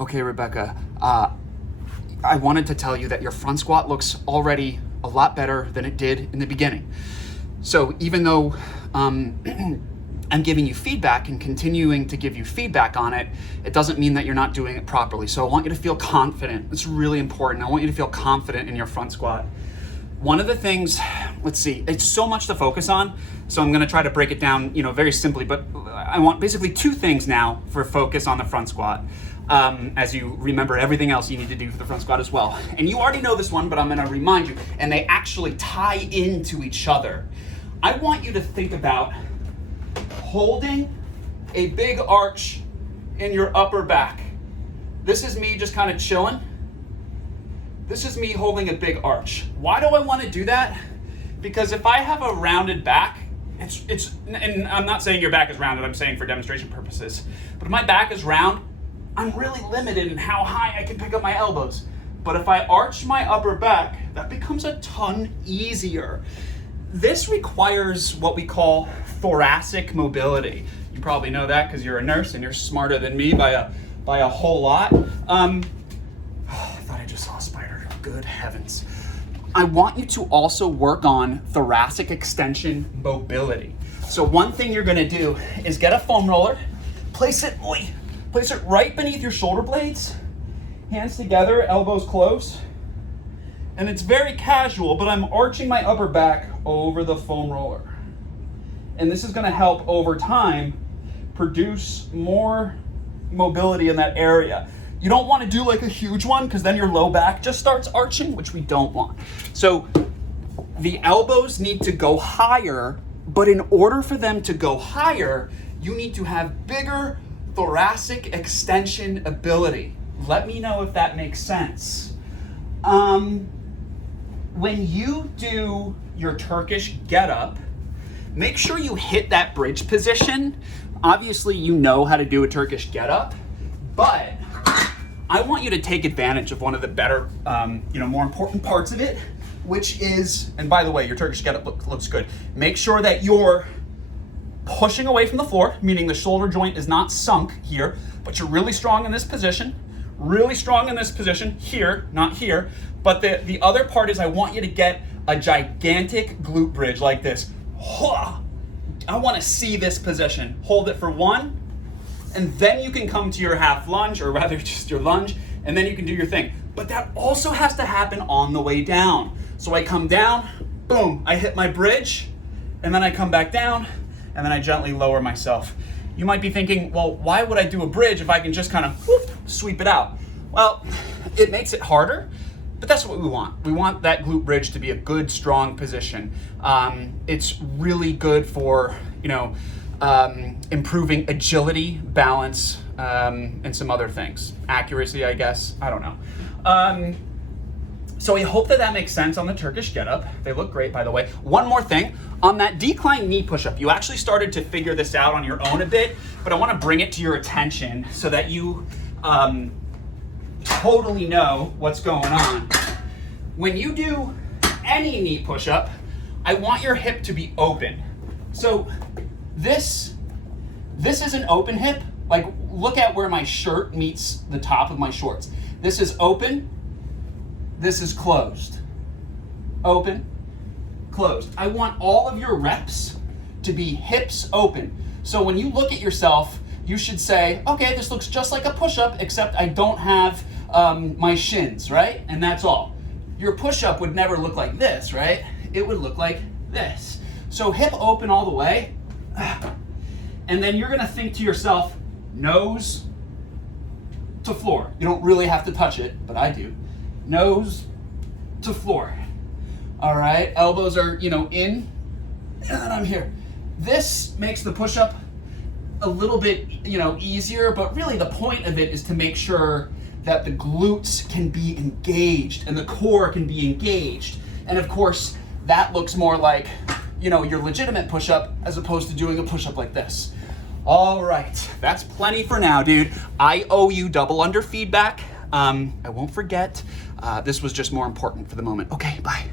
Okay, Rebekah, I wanted to tell you that your front squat looks already a lot better than it did in the beginning. So even though I'm giving you feedback and continuing to give you feedback on it, it doesn't mean that you're not doing it properly. So I want you to feel confident. It's really important. I want you to feel confident in your front squat. One of the things, let's see, it's so much to focus on, so I'm gonna try to break it down, very simply, but I want basically two things now for focus on the front squat, as you remember everything else you need to do for the front squat as well. And you already know this one, but I'm gonna remind you, and they actually tie into each other. I want you to think about holding a big arch in your upper back. This is me just kind of chilling. This is me holding a big arch. Why do I want to do that? Because if I have a rounded back, and I'm not saying your back is rounded, I'm saying for demonstration purposes, but if my back is round, I'm really limited in how high I can pick up my elbows. But if I arch my upper back, that becomes a ton easier. This requires what we call thoracic mobility. You probably know that because you're a nurse and you're smarter than me by a whole lot. I thought I just saw a spider. Good heavens. I want you to also work on thoracic extension mobility. So one thing you're gonna do is get a foam roller, place it right beneath your shoulder blades, hands together, elbows close, and it's very casual, but I'm arching my upper back over the foam roller. And this is gonna help over time produce more mobility in that area. You don't want to do like a huge one because then your low back just starts arching, which we don't want. So the elbows need to go higher, but in order for them to go higher, you need to have bigger thoracic extension ability. Let me know if that makes sense. When you do your Turkish get-up, make sure you hit that bridge position. Obviously, you know how to do a Turkish get-up, but I want you to take advantage of one of the better, more important parts of it, which is, and by the way, your Turkish get-up looks good. Make sure that you're pushing away from the floor, meaning the shoulder joint is not sunk here, but you're really strong in this position, here, not here. But the other part is I want you to get a gigantic glute bridge like this. I want to see this position. Hold it for one, and then you can come to your half lunge, or rather just your lunge, and then you can do your thing. But that also has to happen on the way down. So I come down, boom, I hit my bridge, and then I come back down, and then I gently lower myself. You might be thinking, well, why would I do a bridge if I can just kind of sweep it out? Well, it makes it harder, but that's what we want. We want that glute bridge to be a good, strong position. It's really good for, improving agility, balance, and some other things. Accuracy, I guess. I don't know. So I hope that makes sense on the Turkish get-up. They look great, by the way. One more thing. On that decline knee push-up, you actually started to figure this out on your own a bit, but I want to bring it to your attention so that you totally know what's going on. When you do any knee push-up, I want your hip to be open. So this is an open hip. Like, look at where my shirt meets the top of my shorts. This is open. This is closed. Open, closed. I want all of your reps to be hips open. So when you look at yourself, you should say, okay, this looks just like a push-up, except I don't have my shins, right? And that's all. Your push-up would never look like this, right? It would look like this. So hip open all the way. And then you're gonna think to yourself, nose to floor. You don't really have to touch it, but I do. Nose to floor. All right, elbows are, in, and then I'm here. This makes the push-up a little bit, easier, but really the point of it is to make sure that the glutes can be engaged and the core can be engaged. And of course, that looks more like, your legitimate push-up as opposed to doing a push-up like this. All right, that's plenty for now, dude. I owe you double under feedback. I won't forget. This was just more important for the moment. Okay, bye.